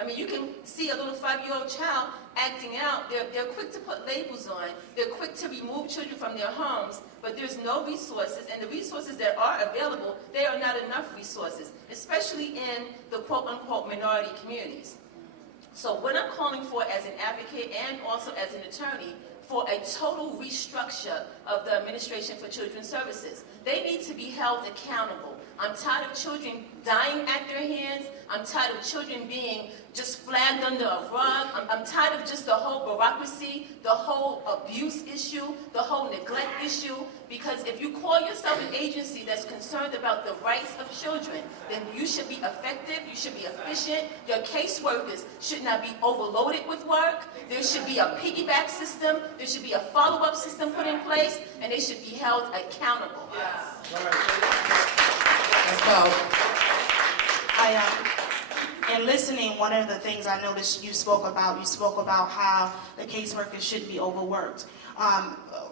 I mean, you can see a little 5-year-old child acting out. They're quick to put labels on. They're quick to remove children from their homes, but there's no resources, and the resources that are available, they are not enough resources, especially in the quote-unquote minority communities. So what I'm calling for as an advocate and also as an attorney for a total restructure of the Administration for Children's Services. They need to be held accountable. I'm tired of children dying at their hands. I'm tired of children being just flagged under a rug. I'm tired of just the whole bureaucracy, the whole abuse issue, the whole neglect issue. Because if you call yourself an agency that's concerned about the rights of children, then you should be effective, you should be efficient. Your caseworkers should not be overloaded with work. There should be a piggyback system. There should be a follow-up system put in place, and they should be held accountable. In listening, one of the things I noticed you spoke about how the caseworkers should be overworked.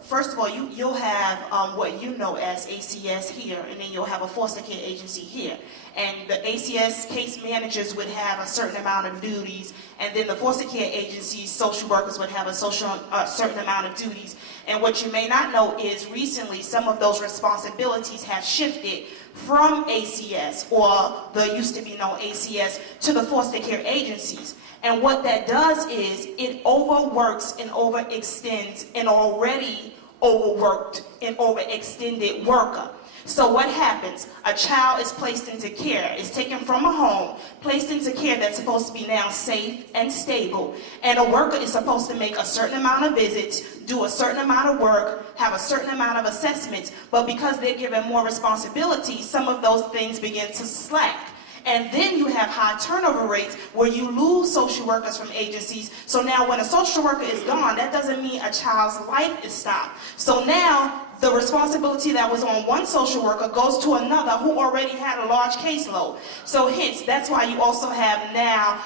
First of all, you'll have what you know as ACS here, and then you'll have a foster care agency here. And the ACS case managers would have a certain amount of duties, and then the foster care agency's social workers would have a certain amount of duties. And what you may not know is recently some of those responsibilities have shifted from ACS, or the used to be known ACS, to the foster care agencies. And what that does is it overworks and overextends an already overworked and overextended worker. So what happens? A child is placed into care, is taken from a home, placed into care that's supposed to be now safe and stable, and a worker is supposed to make a certain amount of visits, do a certain amount of work, have a certain amount of assessments, but because they're given more responsibility, some of those things begin to slack. And then you have high turnover rates where you lose social workers from agencies. So now when a social worker is gone, that doesn't mean a child's life is stopped. So now the responsibility that was on one social worker goes to another who already had a large caseload. So hence, that's why you also have now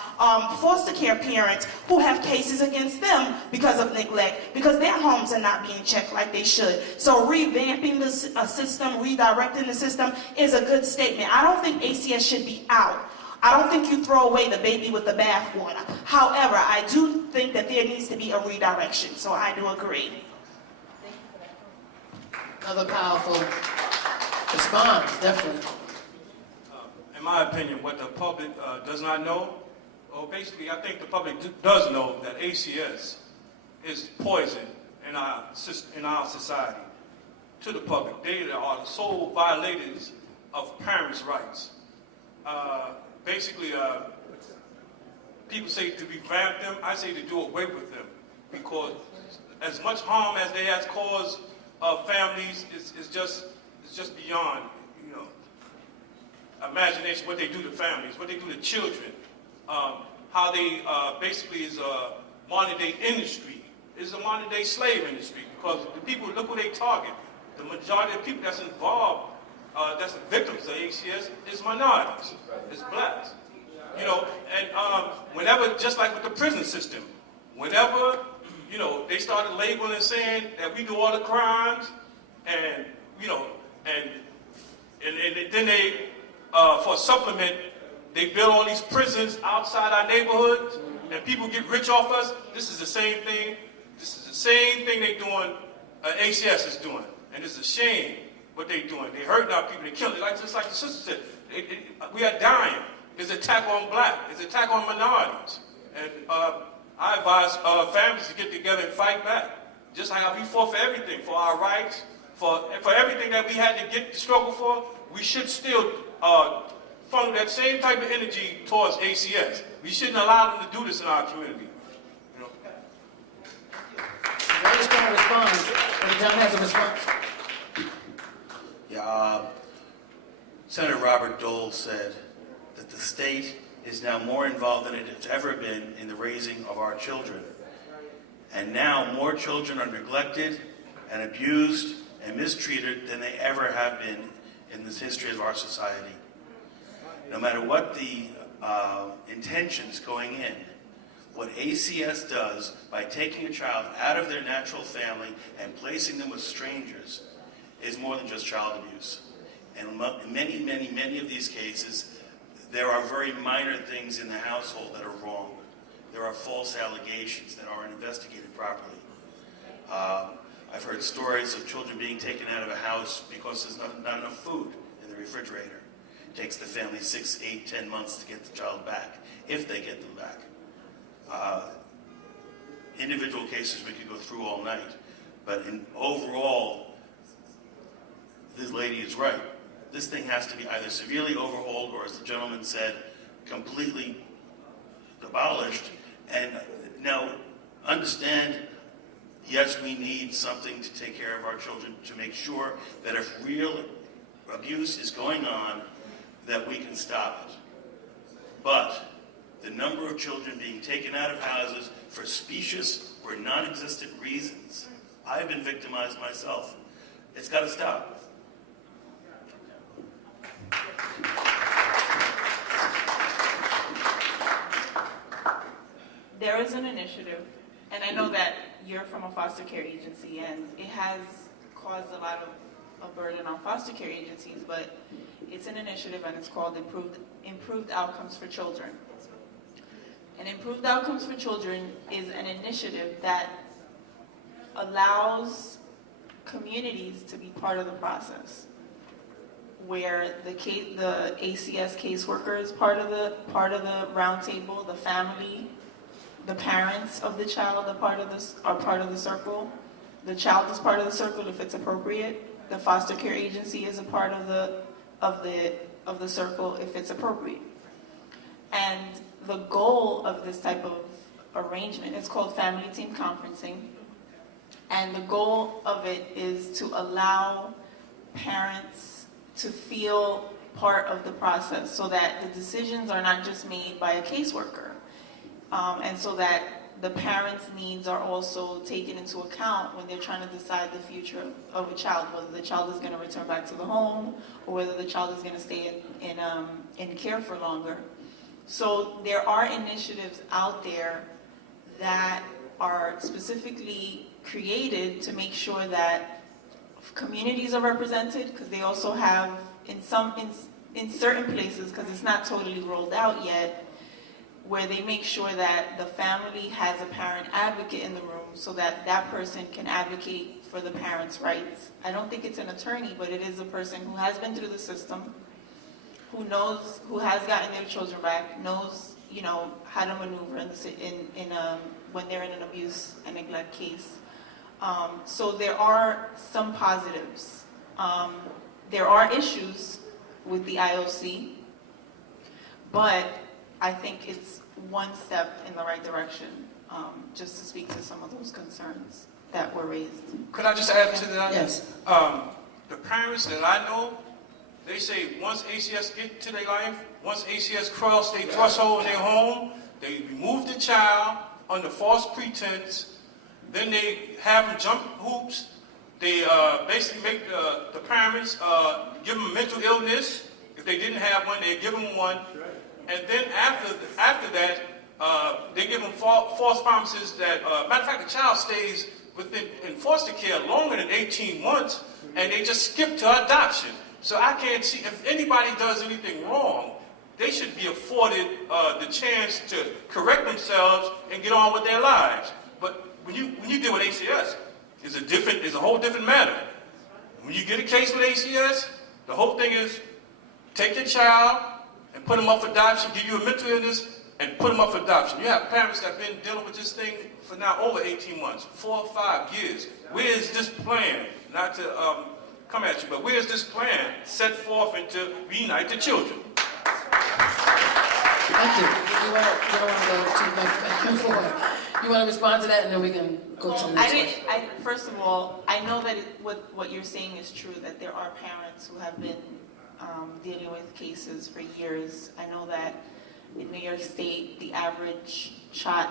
foster care parents who have cases against them because of neglect, because their homes are not being checked like they should. So revamping the system, redirecting the system is a good statement. I don't think ACS should be out. I don't think you throw away the baby with the bathwater. However, I do think that there needs to be a redirection, so I do agree. Another powerful response, definitely. In my opinion, what the public does not know, or basically I think the public does know that ACS is poison in our society. To the public, they are the sole violators of parents' rights. People say to revamp them, I say to do away with them, because as much harm as they have caused families is just beyond, imagination. What they do to families, what they do to children, how they basically is a modern day industry, is a modern day slave industry, because the people, look who they target. The majority of people that's involved, that's the victims of ACS, is minorities, is blacks. And whenever, just like with the prison system, whenever they started labeling and saying that we do all the crimes, and then they, for a supplement, they build all these prisons outside our neighborhoods, and people get rich off us. This is the same thing. This is the same thing they're doing. ACS is doing, and it's a shame what they're doing. They're hurting our people. They're killing. Just like the sister said, we are dying. It's an attack on black. It's an attack on minorities, and I advise families to get together and fight back. Just like how we fought for everything, for our rights, for everything that we had to struggle for, we should still funnel that same type of energy towards ACS. We shouldn't allow them to do this in our community. Very strong response. And John has a response. Yeah, Senator Robert Dole said that the state is now more involved than it has ever been in the raising of our children. And now more children are neglected and abused and mistreated than they ever have been in this history of our society. No matter what the intentions going in, what ACS does by taking a child out of their natural family and placing them with strangers is more than just child abuse. And in many of these cases, there are very minor things in the household that are wrong. There are false allegations that aren't investigated properly. I've heard stories of children being taken out of a house because there's not enough food in the refrigerator. It takes the family 6, 8, 10 months to get the child back, if they get them back. Individual cases we could go through all night, but overall, this lady is right. This thing has to be either severely overhauled or, as the gentleman said, completely abolished. And now, understand, yes, we need something to take care of our children, to make sure that if real abuse is going on, that we can stop it. But the number of children being taken out of houses for specious or non-existent reasons, I've been victimized myself. It's got to stop. There is an initiative, and I know that you're from a foster care agency, and it has caused a lot of a burden on foster care agencies, but it's an initiative, and it's called Improved Outcomes for Children. And Improved Outcomes for Children is an initiative that allows communities to be part of the process, where the ACS caseworker is part of the roundtable, the family, the parents of the child are part of the circle. The child is part of the circle if it's appropriate. The foster care agency is a part of the circle if it's appropriate. And the goal of this type of arrangement is called family team conferencing. And the goal of it is to allow parents to feel part of the process so that the decisions are not just made by a caseworker. And so that the parents' needs are also taken into account when they're trying to decide the future of a child, whether the child is going to return back to the home or whether the child is going to stay in care for longer. So there are initiatives out there that are specifically created to make sure that communities are represented, because they also have in certain places, because it's not totally rolled out yet, where they make sure that the family has a parent advocate in the room so that that person can advocate for the parent's rights. I don't think it's an attorney, but it is a person who has been through the system, who knows, who has gotten their children back, knows, how to maneuver when they're in an abuse and neglect case. So there are some positives. There are issues with the IOC, but I think it's one step in the right direction, just to speak to some of those concerns that were raised. Could I just add to that? Yes. The parents that I know, they say once ACS get to their life, once ACS cross their threshold in their home, they remove the child under false pretense, then they have them jump hoops, they basically make the parents give them mental illness. If they didn't have one, they give them one. And then after that, they give them false promises that, matter of fact, the child stays in foster care longer than 18 months, and they just skip to adoption. So I can't see, if anybody does anything wrong, they should be afforded the chance to correct themselves and get on with their lives. But when you deal with ACS, it's a whole different matter. When you get a case with ACS, the whole thing is take your child and put them up for adoption, give you a mental illness, and put them up for adoption. You have parents that have been dealing with this thing for now over 18 months, 4 or 5 years. Where is this plan? Not to come at you, but where is this plan set forth and to reunite the children? Thank you. You want to go to back and forth. You want to respond to that, and then we can go to the next question. First of all, I know that what you're saying is true, that there are parents who have been dealing with cases for years. I know that in New York State, the average child,